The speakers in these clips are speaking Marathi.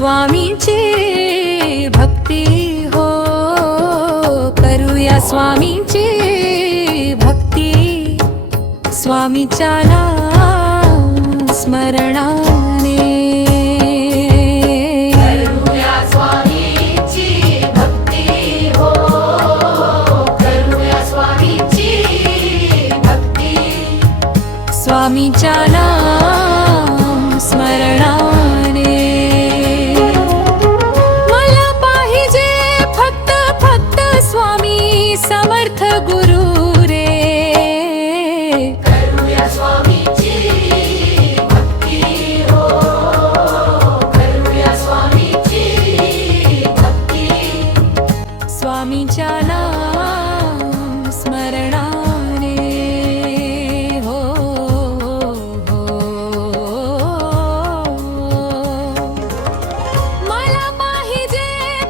स्वामींची भक्ती हो, करूया स्वामींची भक्ती, स्वामीच्या नाम स्मरणाने करूया स्वामींची भक्ती हो, करूया स्वामींची भक्ती, स्वामीच्या नाम स्मरणाने मला पाहिजे फक्त फक्त स्वामी समर्थ गुरु रे, करूया स्वामींची भक्ती हो, करूया स्वामींची भक्ती, स्वामीच्या नाम स्मरणाने हो, मला पाहिजे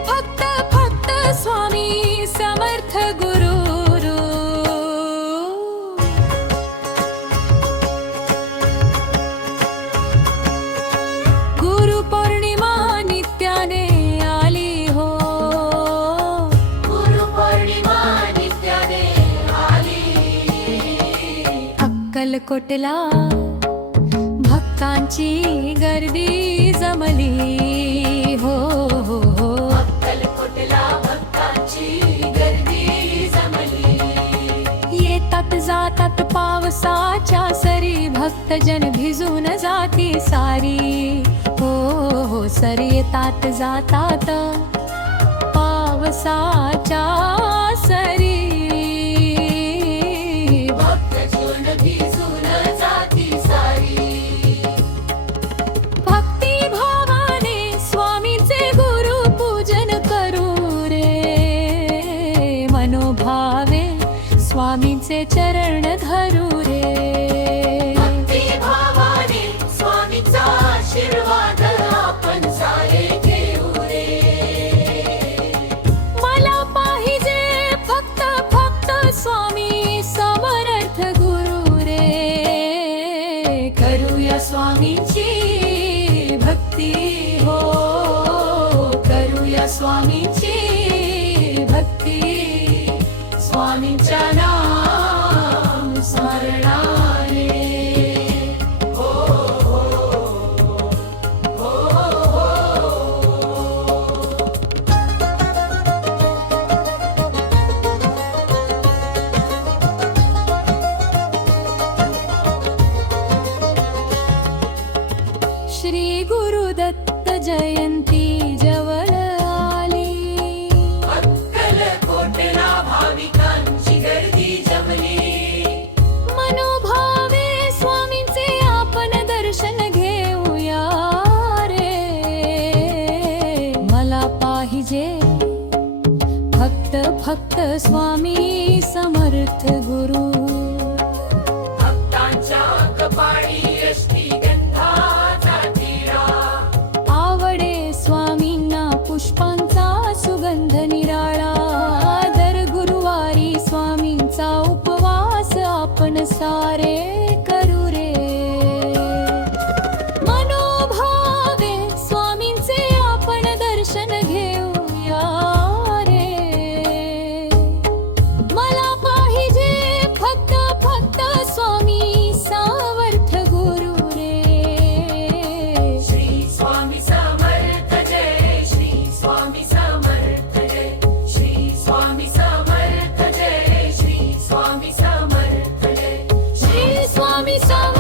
फक्त फक्त स्वामी समर्थ गुरु गुरु पौर्णिमा नित्याने आली हो, गुरु पौर्णिमा नित्याने आली, अक्कलकोटला भक्तांची गर्दी जमली हो, अक्कलकोटला भक्तांची गर्दी जमली, येतात जातात पावसाच्या सरी, भक्तजन भिजून जाती सारी हो, सरी येतात जातात पावसाच्या सरी, भक्तजन भिजून जाती सारी, भक्ती भावाने स्वामीचे गुरु पूजन करू रे, मनोभावे स्वामीचे चरण धरू रे, भक्ती भावाने स्वामीचा आशीर्वाद आपण सारे घेऊ रे, मला पाहिजे फक्त फक्त स्वामी समर्थ गुरु रे, करूया स्वामींची भक्ती हो, करूया स्वामींची भक्ती, स्वामींच्या नाम स्मरणाने हो, श्री गुरुदत्त जयंती जवळ आली, अक्कलकोटला भाविकांची गर्दी जमली, मनोभावे स्वामींचे आपण दर्शन घेऊया रे, मला पाहिजे फक्त फक्त स्वामी समर्थ गुरु, भक्तांच्या कपाळी यष्टी गंधाचा तिरा, आवडे स्वामींना पुष्पांचा सुगंध निराळा, दर गुरुवारी स्वामींचा उपवास आपण सारे करू रे, मनोभावे स्वामींचे आपण दर्शन घेऊया रे, मला पाहिजे फक्त फक्त स्वामी सावर्थ गुरु रे, श्री स्वामी समर्थ जय, श्री स्वामी समर्थ जय, श्री स्वामी समर्थ जय, श्री स्वामी समर्थ जय, श्री स्वामी समर्थ